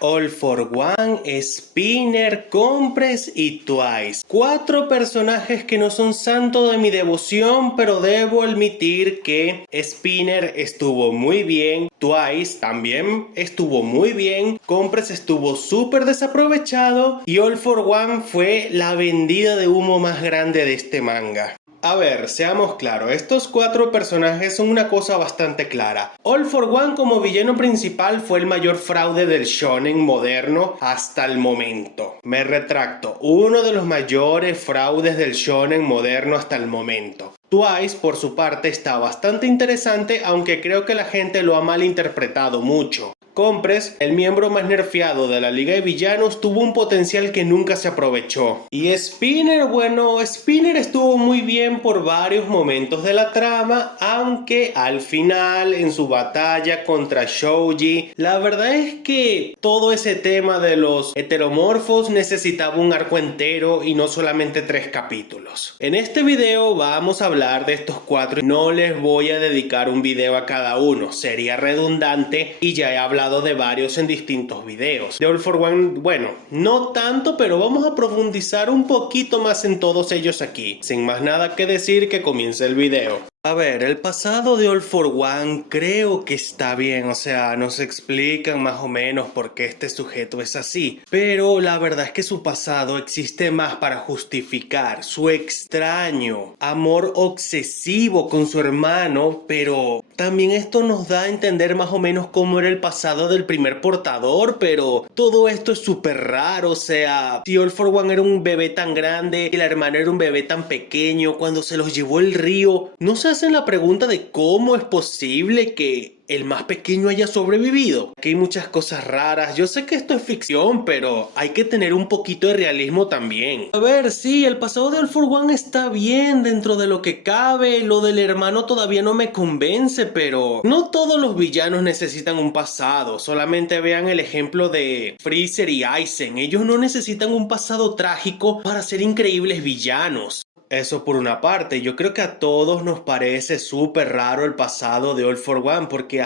All for One, Spinner, Compress y Twice. 4 personajes que no son santo de mi devoción, pero debo admitir que Spinner estuvo muy bien, Twice también estuvo muy bien, Compress estuvo súper desaprovechado y All for One fue la vendida de humo más grande de este manga. A ver, seamos claros, estos 4 personajes son una cosa bastante clara. All for One como villano principal fue el mayor fraude del shonen moderno hasta el momento. Me retracto, uno de los mayores fraudes del shonen moderno hasta el momento. Twice, por su parte, está bastante interesante, aunque creo que la gente lo ha malinterpretado mucho. Compress, el miembro más nerfeado de la Liga de Villanos, tuvo un potencial que nunca se aprovechó. Y Spinner, bueno, Spinner estuvo muy bien por varios momentos de la trama, aunque al final, en su batalla contra Shoji, la verdad es que todo ese tema de los heteromorfos necesitaba un arco entero y no solamente 3 capítulos. En este video vamos a hablar de estos 4 y no les voy a dedicar un video a cada uno, sería redundante y ya he hablado de varios en distintos videos. De All for One, bueno, no tanto, pero vamos a profundizar un poquito más en todos ellos aquí. Sin más nada que decir, que comience el video. A ver, el pasado de All for One creo que está bien, o sea, nos explican más o menos por qué este sujeto es así, pero la verdad es que su pasado existe más para justificar su extraño amor obsesivo con su hermano, pero también esto nos da a entender más o menos cómo era el pasado del primer portador, pero todo esto es súper raro, o sea, si All for One era un bebé tan grande y la hermana era un bebé tan pequeño, cuando se los llevó el río, no se hacen la pregunta de cómo es posible que el más pequeño haya sobrevivido. Aquí hay muchas cosas raras. Yo sé que esto es ficción, pero hay que tener un poquito de realismo también. A ver, sí, el pasado de All for One está bien dentro de lo que cabe. Lo del hermano todavía no me convence, pero no todos los villanos necesitan un pasado. Solamente vean el ejemplo de Freezer y Aizen. Ellos no necesitan un pasado trágico para ser increíbles villanos. Eso por una parte, yo creo que a todos nos parece súper raro el pasado de All for One porque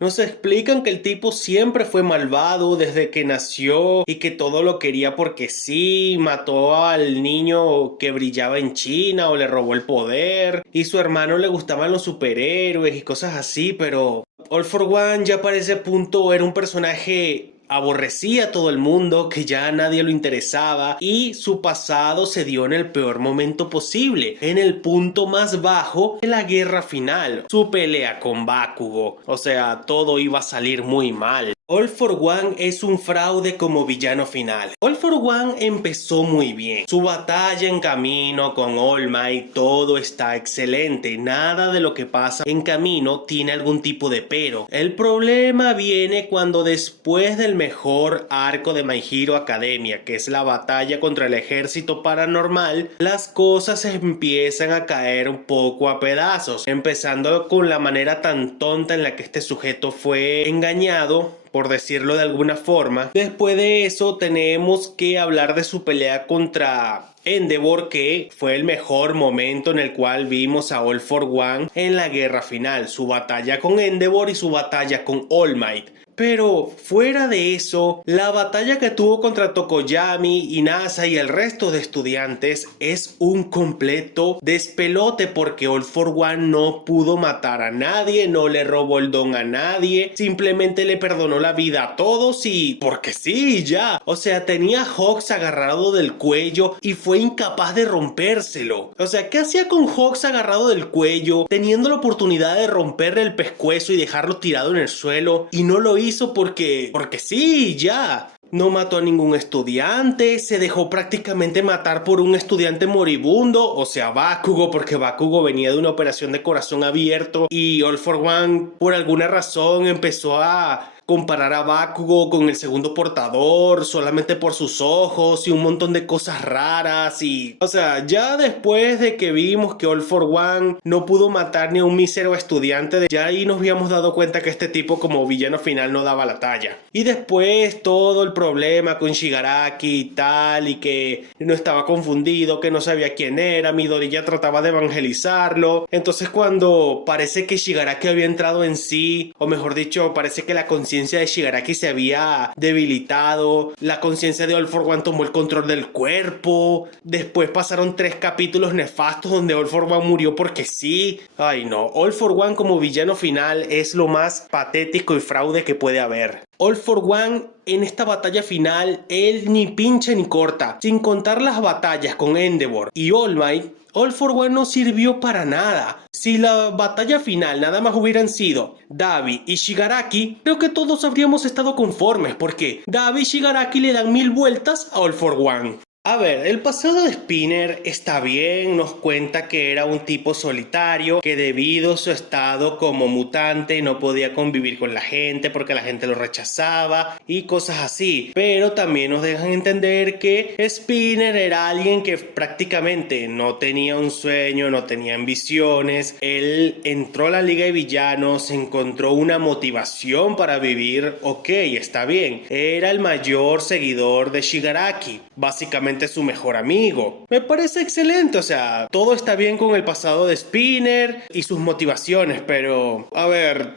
nos explican que el tipo siempre fue malvado desde que nació y que todo lo quería porque sí, mató al niño que brillaba en China o le robó el poder y su hermano le gustaban los superhéroes y cosas así, pero All for One ya para ese punto era un personaje aborrecía a todo el mundo, que ya a nadie lo interesaba y su pasado se dio en el peor momento posible, en el punto más bajo de la guerra final, su pelea con Bakugo, o sea, todo iba a salir muy mal. All for One es un fraude como villano final. All for One empezó muy bien. Su batalla en camino con All Might, todo está excelente. Nada de lo que pasa en camino tiene algún tipo de pero. El problema viene cuando después del mejor arco de My Hero Academia, que es la batalla contra el ejército paranormal, las cosas empiezan a caer un poco a pedazos. Empezando con la manera tan tonta en la que este sujeto fue engañado, por decirlo de alguna forma. Después de eso tenemos que hablar de su pelea contra Endeavor, que fue el mejor momento en el cual vimos a All for One en la guerra final, su batalla con Endeavor y su batalla con All Might. Pero fuera de eso, la batalla que tuvo contra Tokoyami, Inasa y el resto de estudiantes es un completo despelote porque All for One no pudo matar a nadie, no le robó el don a nadie, simplemente le perdonó la vida a todos y porque sí, ya. O sea, tenía a Hawks agarrado del cuello y fue incapaz de rompérselo. O sea, ¿qué hacía con Hawks agarrado del cuello, teniendo la oportunidad de romperle el pescuezo y dejarlo tirado en el suelo y no lo hizo porque sí, ya? No mató a ningún estudiante, se dejó prácticamente matar por un estudiante moribundo, o sea, Bakugo, porque Bakugo venía de una operación de corazón abierto y All for One por alguna razón empezó a comparar a Bakugo con el segundo portador solamente por sus ojos y un montón de cosas raras y... O sea, ya después de que vimos que All for One no pudo matar ni a un mísero estudiante, ya ahí nos habíamos dado cuenta que este tipo como villano final no daba la talla. Y después todo el problema con Shigaraki y tal, y que no estaba confundido, que no sabía quién era, Midoriya trataba de evangelizarlo. Entonces cuando parece que Shigaraki había entrado en sí, o mejor dicho, parece que la conciencia conciencia de Shigaraki se había debilitado, la conciencia de All For One tomó el control del cuerpo, después pasaron 3 capítulos nefastos donde All For One murió porque sí. Ay no, All For One como villano final es lo más patético y fraude que puede haber. All For One en esta batalla final, él ni pincha ni corta, sin contar las batallas con Endeavor y All Might. All For One no sirvió para nada. Si la batalla final nada más hubieran sido Dabi y Shigaraki, creo que todos habríamos estado conformes porque Dabi y Shigaraki le dan 1000 vueltas a All For One. A ver, el pasado de Spinner está bien, nos cuenta que era un tipo solitario, que debido a su estado como mutante no podía convivir con la gente porque la gente lo rechazaba y cosas así. Pero también nos dejan entender que Spinner era alguien que prácticamente no tenía un sueño, no tenía ambiciones. Él entró a la Liga de Villanos, encontró una motivación para vivir, ok, está bien. Era el mayor seguidor de Shigaraki, básicamente su mejor amigo. Me parece excelente, o sea, todo está bien con el pasado de Spinner y sus motivaciones, pero a ver,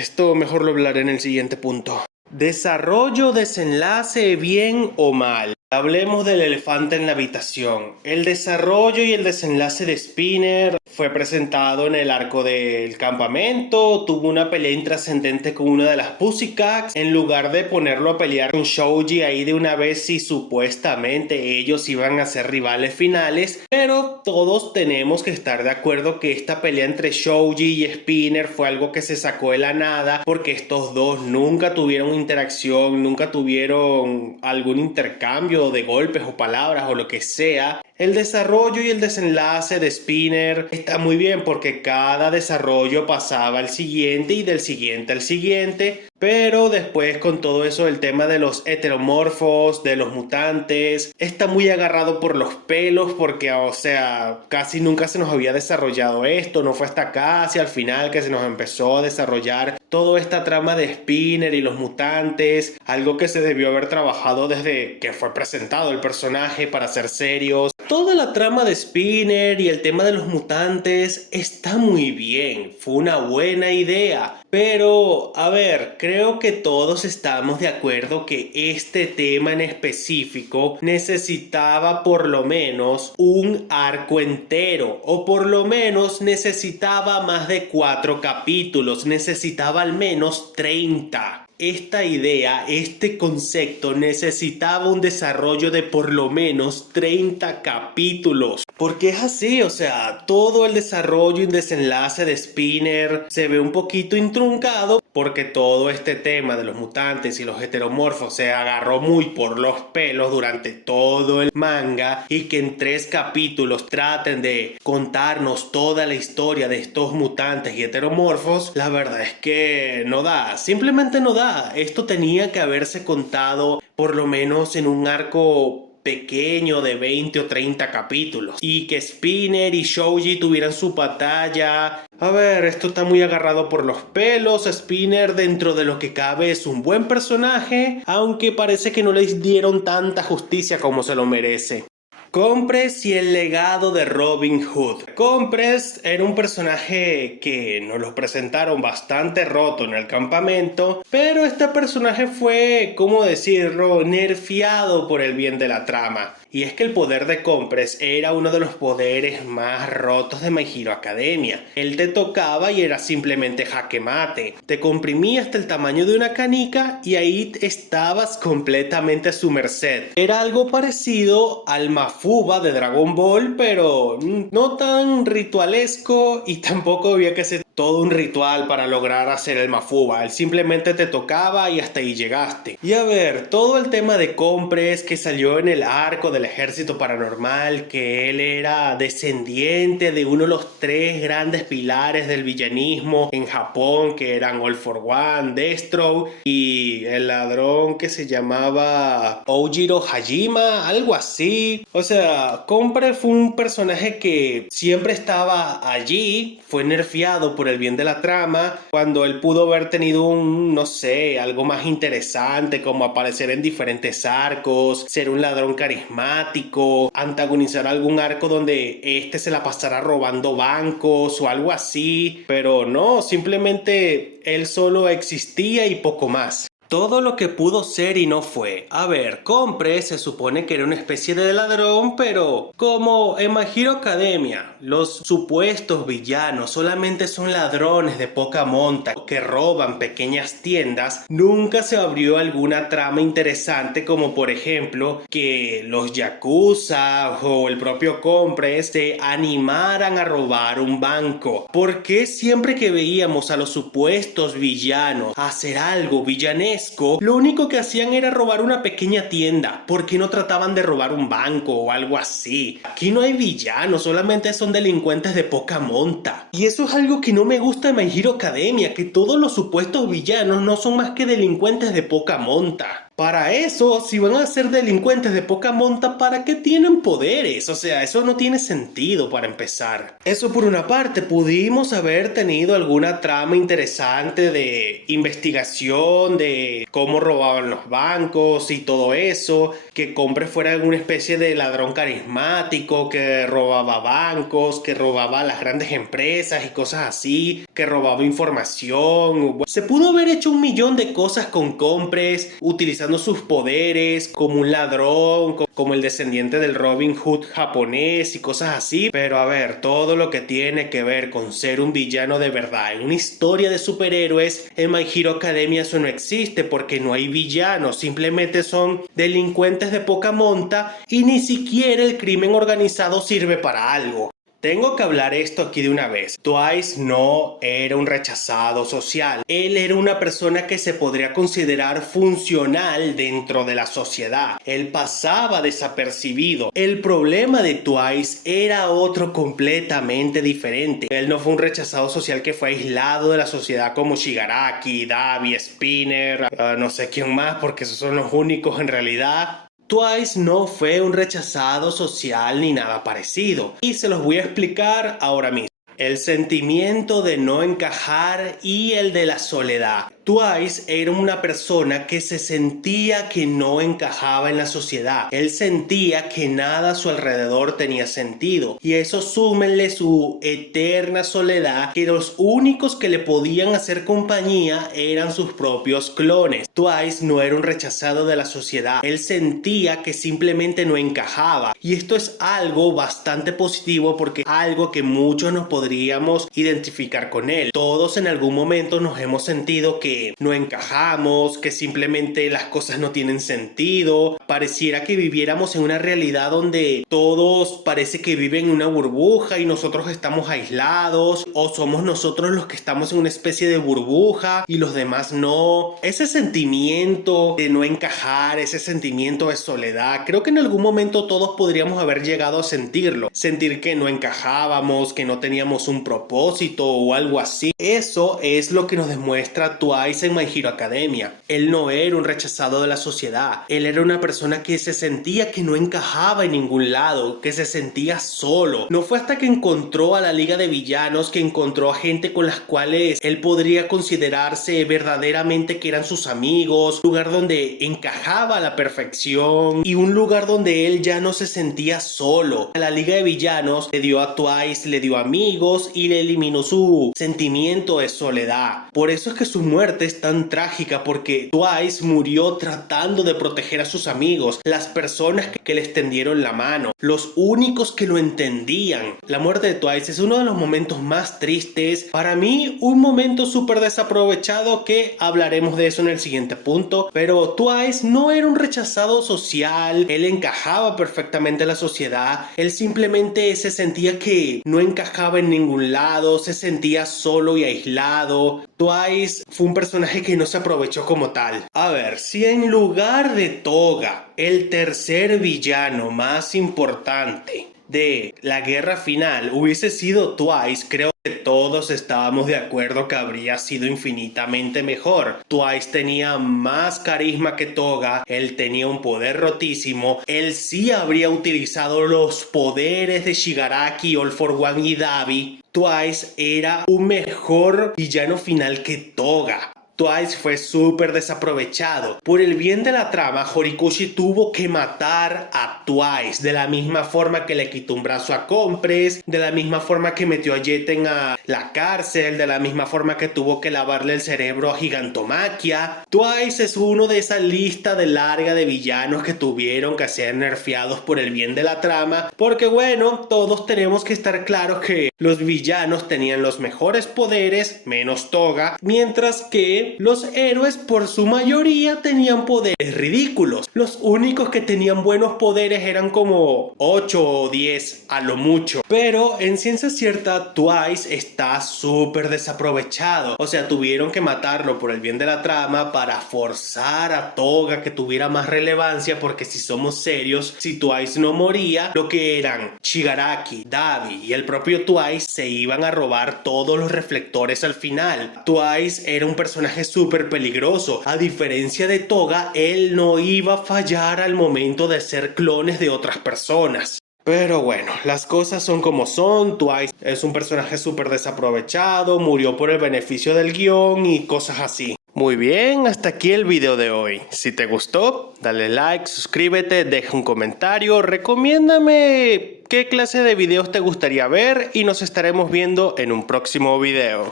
esto mejor lo hablaré en el siguiente punto. Desarrollo, desenlace, bien o mal. Hablemos del elefante en la habitación. El desarrollo y el desenlace de Spinner fue presentado en el arco del campamento, tuvo una pelea intrascendente con una de las Pussycats, en lugar de ponerlo a pelear con Shoji ahí de una vez si supuestamente ellos iban a ser rivales finales, pero todos tenemos que estar de acuerdo que esta pelea entre Shoji y Spinner fue algo que se sacó de la nada, porque estos dos nunca tuvieron interacción, nunca tuvieron algún intercambio de golpes o palabras o lo que sea. El desarrollo y el desenlace de Spinner está muy bien porque cada desarrollo pasaba al siguiente y del siguiente al siguiente, pero después con todo eso el tema de los heteromorfos, de los mutantes, está muy agarrado por los pelos porque, o sea, casi nunca se nos había desarrollado esto, no fue hasta casi al final que se nos empezó a desarrollar toda esta trama de Spinner y los mutantes, algo que se debió haber trabajado desde que fue presentado el personaje para ser serios. Toda la trama de Spinner y el tema de los mutantes está muy bien, fue una buena idea. Pero, a ver, creo que todos estamos de acuerdo que este tema en específico necesitaba por lo menos un arco entero, o por lo menos necesitaba más de 4 capítulos, necesitaba al menos 30. Esta idea, este concepto necesitaba un desarrollo de por lo menos 30 capítulos. Porque es así, o sea, todo el desarrollo y desenlace de Spinner se ve un poquito intruncado porque todo este tema de los mutantes y los heteromorfos se agarró muy por los pelos durante todo el manga, y que en 3 capítulos traten de contarnos toda la historia de estos mutantes y heteromorfos, la verdad es que no da, simplemente no da. Esto tenía que haberse contado por lo menos en un arco pequeño de 20 o 30 capítulos y que Spinner y Shoji tuvieran su batalla. A ver, esto está muy agarrado por los pelos. Spinner, dentro de lo que cabe, es un buen personaje, aunque parece que no les dieron tanta justicia como se lo merece. Compress y el legado de Robin Hood. Compress era un personaje que nos lo presentaron bastante roto en el campamento, pero este personaje fue, ¿cómo decirlo?, nerfeado por el bien de la trama. Y es que el poder de Compress era uno de los poderes más rotos de My Hero Academia. Él te tocaba y era simplemente jaque mate. Te comprimía hasta el tamaño de una canica y ahí estabas completamente a su merced. Era algo parecido al Mafuba de Dragon Ball, pero no tan ritualesco, y tampoco había que ser todo un ritual para lograr hacer el Mafuba. Él simplemente te tocaba y hasta ahí llegaste. Y a ver, todo el tema de Compress que salió en el arco del ejército paranormal, que él era descendiente de uno de los 3 grandes pilares del villanismo en Japón, que eran All For One, Destro y el ladrón que se llamaba Ojiro Hajima, algo así. O sea, Compress fue un personaje que siempre estaba allí, fue nerfeado por por el bien de la trama, cuando él pudo haber tenido un, no sé, algo más interesante, como aparecer en diferentes arcos, ser un ladrón carismático, antagonizar algún arco donde este se la pasara robando bancos o algo así, pero no, simplemente él solo existía y poco más. Todo lo que pudo ser y no fue. A ver, Compre se supone que era una especie de ladrón, pero como en My Hero Academia, los supuestos villanos solamente son ladrones de poca monta que roban pequeñas tiendas, nunca se abrió alguna trama interesante como por ejemplo que los Yakuza o el propio Compre se animaran a robar un banco. ¿Por qué siempre que veíamos a los supuestos villanos hacer algo villanesco, lo único que hacían era robar una pequeña tienda? ¿Por qué no trataban de robar un banco o algo así? Aquí no hay villanos, solamente son delincuentes de poca monta. Y eso es algo que no me gusta de My Hero Academia, que todos los supuestos villanos no son más que delincuentes de poca monta. Para eso, si van a ser delincuentes de poca monta, ¿para qué tienen poderes? O sea, eso no tiene sentido para empezar. Eso por una parte, pudimos haber tenido alguna trama interesante de investigación, de cómo robaban los bancos y todo eso, que Compre fuera una especie de ladrón carismático, que robaba bancos, que robaba las grandes empresas y cosas así, que robaba información. Se pudo haber hecho un millón de cosas con Compres, utilizando sus poderes como un ladrón, como el descendiente del Robin Hood japonés y cosas así. Pero a ver, todo lo que tiene que ver con ser un villano de verdad en una historia de superhéroes, en My Hero Academia eso no existe, porque no hay villanos, simplemente son delincuentes de poca monta y ni siquiera el crimen organizado sirve para algo. Tengo que hablar esto aquí de una vez. Twice no era un rechazado social. Él era una persona que se podría considerar funcional dentro de la sociedad. Él pasaba desapercibido. El problema de Twice era otro completamente diferente. Él no fue un rechazado social que fue aislado de la sociedad como Shigaraki, Dabi, Spinner, no sé quién más, porque esos son los únicos en realidad. Twice no fue un rechazado social ni nada parecido, y se los voy a explicar ahora mismo. El sentimiento de no encajar y el de la soledad. Twice era una persona que se sentía que no encajaba en la sociedad. Él sentía que nada a su alrededor tenía sentido. Y eso súmenle su eterna soledad, que los únicos que le podían hacer compañía eran sus propios clones. Twice no era un rechazado de la sociedad. Él sentía que simplemente no encajaba. Y esto es algo bastante positivo, porque algo que muchos nos podríamos identificar con él. Todos en algún momento nos hemos sentido que no encajamos, que simplemente las cosas no tienen sentido. Pareciera que viviéramos en una realidad donde todos parece que viven en una burbuja y nosotros estamos aislados, o somos nosotros los que estamos en una especie de burbuja y los demás no. Ese sentimiento de no encajar, ese sentimiento de soledad, creo que en algún momento todos podríamos haber llegado a sentirlo. Sentir que no encajábamos, que no teníamos un propósito o algo así. Eso es lo que nos demuestra Twice en My Hero Academia. Él no era un rechazado de la sociedad. Él era una persona que se sentía que no encajaba en ningún lado, que se sentía solo. No fue hasta que encontró a la Liga de Villanos, que encontró a gente con las cuales él podría considerarse verdaderamente que eran sus amigos, un lugar donde encajaba a la perfección y un lugar donde él ya no se sentía solo. A la Liga de Villanos le dio a Twice, le dio amigos y le eliminó su sentimiento de soledad. Por eso es que su muerte es tan trágica, porque Twice murió tratando de proteger a sus amigos, las personas que le extendieron la mano, los únicos que lo entendían. La muerte de Twice es uno de los momentos más tristes. Para mí, un momento súper desaprovechado, que hablaremos de eso en el siguiente punto. Pero Twice no era un rechazado social, él encajaba perfectamente en la sociedad. Él simplemente se sentía que no encajaba en ningún lado, se sentía solo y aislado. Twice fue un personaje que no se aprovechó como tal. A ver, si en lugar de Toga, el tercer villano más importante, de la guerra final hubiese sido Twice, creo que todos estábamos de acuerdo que habría sido infinitamente mejor. Twice tenía más carisma que Toga, él tenía un poder rotísimo, él sí habría utilizado los poderes de Shigaraki, All for One y Dabi. Twice era un mejor villano final que Toga. Twice fue súper desaprovechado. Por el bien de la trama, Horikoshi tuvo que matar a Twice, de la misma forma que le quitó un brazo a Compress, de la misma forma que metió a Jeten a la cárcel, de la misma forma que tuvo que lavarle el cerebro a Gigantomachia. Twice es uno de esa lista de larga de villanos que tuvieron que ser nerfeados por el bien de la trama, porque bueno, todos tenemos que estar claros que los villanos tenían los mejores poderes, menos Toga, mientras que los héroes por su mayoría tenían poderes ridículos. Los únicos que tenían buenos poderes eran como 8 o 10 a lo mucho. Pero en ciencia cierta, Twice está súper desaprovechado. O sea, tuvieron que matarlo por el bien de la trama para forzar a Toga que tuviera más relevancia, porque si somos serios, si Twice no moría, lo que eran Shigaraki, Dabi y el propio Twice se iban a robar todos los reflectores al final. Twice era un personaje súper peligroso. A diferencia de Toga, él no iba a fallar al momento de ser clones de otras personas. Pero bueno, las cosas son como son. Twice es un personaje súper desaprovechado, murió por el beneficio del guión y cosas así. Muy bien, hasta aquí el video de hoy. Si te gustó, dale like, suscríbete, deja un comentario, recomiéndame qué clase de videos te gustaría ver y nos estaremos viendo en un próximo video.